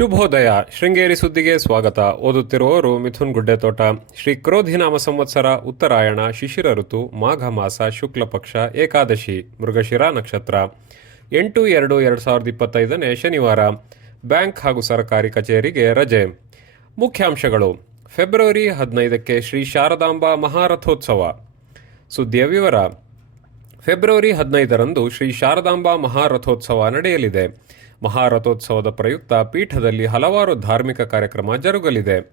ಶುಭೋದಯ. ಶೃಂಗೇರಿ ಸುದ್ದಿಗೆ ಸ್ವಾಗತ. ಓದುತ್ತಿರುವವರು ಮಿಥುನ್ ಗುಡ್ಡೆತೋಟ. ಶ್ರೀ ಕ್ರೋಧಿನಾಮ ಸಂವತ್ಸರ, ಉತ್ತರಾಯಣ, ಶಿಶಿರ ಋತು, ಮಾಘ ಮಾಸ, ಶುಕ್ಲ ಪಕ್ಷ, ಏಕಾದಶಿ, ಮೃಗಶಿರ ನಕ್ಷತ್ರ. ಎಂಟು, ಎರಡು ಎರಡು ಸಾವಿರದ ಇಪ್ಪತ್ತೈದನೇ ಶನಿವಾರ. ಬ್ಯಾಂಕ್ ಹಾಗೂ ಸರ್ಕಾರಿ ಕಚೇರಿಗೆ ರಜೆ. ಮುಖ್ಯಾಂಶಗಳು. ಫೆಬ್ರವರಿ ಹದಿನೈದಕ್ಕೆ ಶ್ರೀ ಶಾರದಾಂಬಾ ಮಹಾರಥೋತ್ಸವ. ಸುದ್ದಿಯ ವಿವರ. ಫೆಬ್ರವರಿ ಹದಿನೈದರಂದು ಶ್ರೀ ಶಾರದಾಂಬಾ ಮಹಾರಥೋತ್ಸವ ನಡೆಯಲಿದೆ. ಮಹಾರಥೋತ್ಸವದ ಪ್ರಯುಕ್ತ ಪೀಠದಲ್ಲಿ ಹಲವಾರು ಧಾರ್ಮಿಕ ಕಾರ್ಯಕ್ರಮ ಜರುಗಲಿದೆ.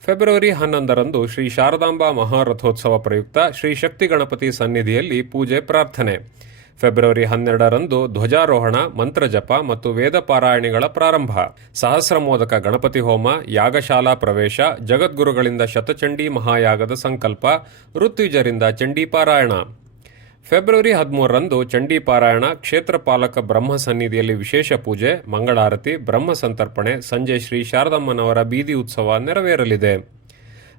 ಫೆಬ್ರವರಿ ಹನ್ನೊಂದರಂದು ಶ್ರೀ ಶಾರದಾಂಬಾ ಮಹಾರಥೋತ್ಸವ ಪ್ರಯುಕ್ತ ಶ್ರೀ ಶಕ್ತಿ ಗಣಪತಿ ಸನ್ನಿಧಿಯಲ್ಲಿ ಪೂಜೆ ಪ್ರಾರ್ಥನೆ. ಫೆಬ್ರವರಿ ಹನ್ನೆರಡರಂದು ಧ್ವಜಾರೋಹಣ ಮಂತ್ರಜಪ ಮತ್ತು ವೇದ ಪಾರಾಯಣಿಗಳ ಪ್ರಾರಂಭ. ಸಹಸ್ರಮೋದಕ ಗಣಪತಿ ಹೋಮ, ಯಾಗಶಾಲಾ ಪ್ರವೇಶ, ಜಗದ್ಗುರುಗಳಿಂದ ಶತಚಂಡಿ ಮಹಾಯಾಗದ ಸಂಕಲ್ಪ, ಋತ್ವಿಜರಿಂದ ಚಂಡಿ ಪಾರಾಯಣ. ಫೆಬ್ರವರಿ ಹದಿಮೂರರಂದು ಚಂಡೀಪಾರಾಯಣ ಕ್ಷೇತ್ರ ಪಾಲಕ ಬ್ರಹ್ಮ ಸನ್ನಿಧಿಯಲ್ಲಿ ವಿಶೇಷ ಪೂಜೆ ಮಂಗಳಾರತಿ ಬ್ರಹ್ಮ ಸಂತರ್ಪಣೆ, ಸಂಜೆ ಶ್ರೀ ಶಾರದಮ್ಮನವರ ಬೀದಿ ಉತ್ಸವ ನೆರವೇರಲಿದೆ.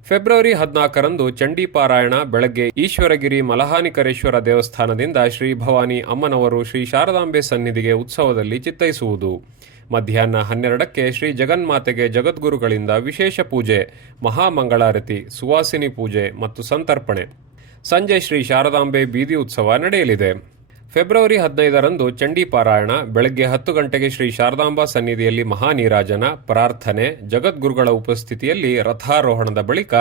ಫೆಬ್ರವರಿ ಹದಿನಾಲ್ಕರಂದು ಚಂಡೀಪಾರಾಯಣ ಬೆಳಗ್ಗೆ ಈಶ್ವರಗಿರಿ ಮಲಹಾನಿಕರೇಶ್ವರ ದೇವಸ್ಥಾನದಿಂದ ಶ್ರೀ ಭವಾನಿ ಅಮ್ಮನವರು ಶ್ರೀ ಶಾರದಾಂಬೆ ಸನ್ನಿಧಿಗೆ ಉತ್ಸವದಲ್ಲಿ ಚಿತ್ತೈಸುವುದು. ಮಧ್ಯಾಹ್ನ ಹನ್ನೆರಡಕ್ಕೆ ಶ್ರೀ ಜಗನ್ಮಾತೆಗೆ ಜಗದ್ಗುರುಗಳಿಂದ ವಿಶೇಷ ಪೂಜೆ, ಮಹಾಮಂಗಳಾರತಿ, ಸುವಾಸಿನಿ ಪೂಜೆ ಮತ್ತು ಸಂತರ್ಪಣೆ. ಸಂಜೆ ಶ್ರೀ ಶಾರದಾಂಬೆ ಬೀದಿ ಉತ್ಸವ ನಡೆಯಲಿದೆ. ಫೆಬ್ರವರಿ ಹದಿನೈದರಂದು ಚಂಡಿ ಪಾರಾಯಣ ಬೆಳಗ್ಗೆ ಹತ್ತು ಗಂಟೆಗೆ ಶ್ರೀ ಶಾರದಾಂಬಾ ಸನ್ನಿಧಿಯಲ್ಲಿ ಮಹಾನೀರಾಜನ ಪ್ರಾರ್ಥನೆ, ಜಗದ್ಗುರುಗಳ ಉಪಸ್ಥಿತಿಯಲ್ಲಿ ರಥಾರೋಹಣದ ಬಳಿಕ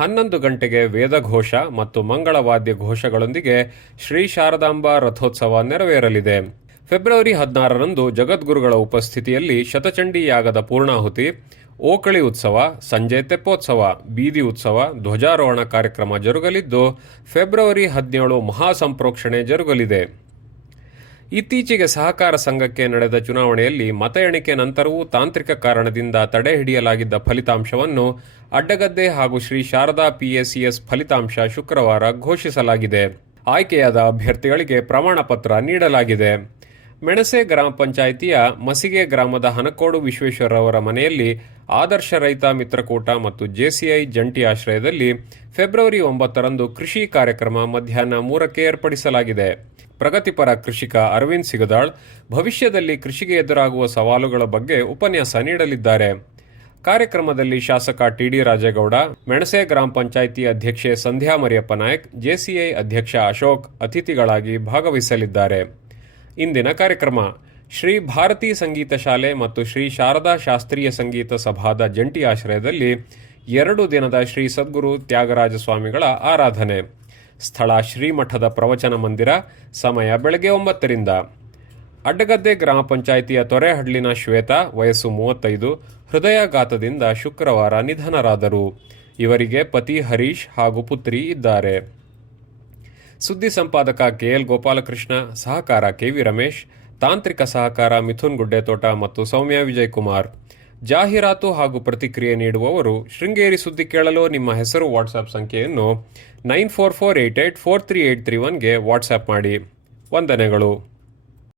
ಹನ್ನೊಂದು ಗಂಟೆಗೆ ವೇದಘೋಷ ಮತ್ತು ಮಂಗಳವಾದ್ಯ ಘೋಷಗಳೊಂದಿಗೆ ಶ್ರೀ ಶಾರದಾಂಬಾ ರಥೋತ್ಸವ ನೆರವೇರಲಿದೆ. ಫೆಬ್ರವರಿ ಹದಿನಾರರಂದು ಜಗದ್ಗುರುಗಳ ಉಪಸ್ಥಿತಿಯಲ್ಲಿ ಶತಚಂಡಿ ಯಾಗದ ಪೂರ್ಣಾಹುತಿ, ಓಕಳಿ ಉತ್ಸವ, ಸಂಜೆ ತೆಪ್ಪೋತ್ಸವ, ಬೀದಿ ಉತ್ಸವ, ಧ್ವಜಾರೋಹಣ ಕಾರ್ಯಕ್ರಮ ಜರುಗಲಿದ್ದು, ಫೆಬ್ರವರಿ ಹದಿನೇಳು ಮಹಾಸಂಪ್ರೋಕ್ಷಣೆ ಜರುಗಲಿದೆ. ಇತ್ತೀಚೆಗೆ ಸಹಕಾರ ಸಂಘಕ್ಕೆ ನಡೆದ ಚುನಾವಣೆಯಲ್ಲಿ ಮತ ಎಣಿಕೆ ನಂತರವೂ ತಾಂತ್ರಿಕ ಕಾರಣದಿಂದ ತಡೆ ಹಿಡಿಯಲಾಗಿದ್ದ ಫಲಿತಾಂಶವನ್ನು ಅಡ್ಡಗದ್ದೆ ಹಾಗೂ ಶ್ರೀ ಶಾರದಾ ಪಿಎಸಿಎಸ್ ಫಲಿತಾಂಶ ಶುಕ್ರವಾರ ಘೋಷಿಸಲಾಗಿದೆ. ಆಯ್ಕೆಯಾದ ಅಭ್ಯರ್ಥಿಗಳಿಗೆ ಪ್ರಮಾಣ ಪತ್ರ ನೀಡಲಾಗಿದೆ. ಮೆಣಸೆ ಗ್ರಾಮ ಪಂಚಾಯಿತಿಯ ಮಸಿಗೆ ಗ್ರಾಮದ ಹನಕೋಡು ವಿಶ್ವೇಶ್ವರವರ ಮನೆಯಲ್ಲಿ ಆದರ್ಶ ರೈತ ಮಿತ್ರಕೂಟ ಮತ್ತು ಜೆಸಿಐ ಜಂಟಿ ಆಶ್ರಯದಲ್ಲಿ ಫೆಬ್ರವರಿ ಒಂಬತ್ತರಂದು ಕೃಷಿ ಕಾರ್ಯಕ್ರಮ ಮಧ್ಯಾಹ್ನ ಮೂರಕ್ಕೆ ಏರ್ಪಡಿಸಲಾಗಿದೆ. ಪ್ರಗತಿಪರ ಕೃಷಿಕ ಅರವಿಂದ್ ಸಿಗದಾಳ್ ಭವಿಷ್ಯದಲ್ಲಿ ಕೃಷಿಗೆ ಎದುರಾಗುವ ಸವಾಲುಗಳ ಬಗ್ಗೆ ಉಪನ್ಯಾಸ ನೀಡಲಿದ್ದಾರೆ. ಕಾರ್ಯಕ್ರಮದಲ್ಲಿ ಶಾಸಕ ಟಿಡಿ ರಾಜೇಗೌಡ, ಮೆಣಸೆ ಗ್ರಾಮ ಪಂಚಾಯಿತಿ ಅಧ್ಯಕ್ಷೆ ಸಂಧ್ಯಾ ಮರಿಯಪ್ಪ ನಾಯಕ್ ಜೆಸಿಐ ಅಧ್ಯಕ್ಷ ಅಶೋಕ್ ಅತಿಥಿಗಳಾಗಿ ಭಾಗವಹಿಸಲಿದ್ದಾರೆ. ಇಂದಿನ ಕಾರ್ಯಕ್ರಮ. ಶ್ರೀ ಭಾರತಿ ಸಂಗೀತ ಶಾಲೆ ಮತ್ತು ಶ್ರೀ ಶಾರದಾ ಶಾಸ್ತ್ರೀಯ ಸಂಗೀತ ಸಭಾದ ಜಂಟಿ ಆಶ್ರಯದಲ್ಲಿ ಎರಡು ದಿನದ ಶ್ರೀ ಸದ್ಗುರು ತ್ಯಾಗರಾಜ ಸ್ವಾಮಿಗಳ ಆರಾಧನೆ. ಸ್ಥಳ ಶ್ರೀಮಠದ ಪ್ರವಚನ ಮಂದಿರ, ಸಮಯ ಬೆಳಗ್ಗೆ ಒಂಬತ್ತರಿಂದ. ಅಡ್ಡಗದ್ದೆ ಗ್ರಾಮ ಪಂಚಾಯಿತಿಯ ತೊರೆಹಡ್ಲಿನ ಶ್ವೇತಾ, ವಯಸ್ಸು ಮೂವತ್ತೈದು, ಹೃದಯಾಘಾತದಿಂದ ಶುಕ್ರವಾರ ನಿಧನರಾದರು. ಇವರಿಗೆ ಪತಿ ಹರೀಶ್ ಹಾಗೂ ಪುತ್ರಿ ಇದ್ದಾರೆ. ಸುದ್ದಿ ಸಂಪಾದಕ ಕೆಎಲ್ ಗೋಪಾಲಕೃಷ್ಣ, ಸಹಕಾರ ಕೆವಿ ರಮೇಶ್, ತಾಂತ್ರಿಕ ಸಹಕಾರ ಮಿಥುನ್ ಗುಡ್ಡೆತೋಟ ಮತ್ತು ಸೌಮ್ಯ ವಿಜಯ್ ಕುಮಾರ್ ಜಾಹೀರಾತು ಹಾಗೂ ಪ್ರತಿಕ್ರಿಯೆ ನೀಡುವವರು, ಶೃಂಗೇರಿ ಸುದ್ದಿ ಕೇಳಲು ನಿಮ್ಮ ಹೆಸರು ವಾಟ್ಸಾಪ್ ಸಂಖ್ಯೆಯನ್ನು nine four four eight eight four three eight three ಒನ್ಗೆ WhatsApp ಮಾಡಿ. ವಂದನೆಗಳು.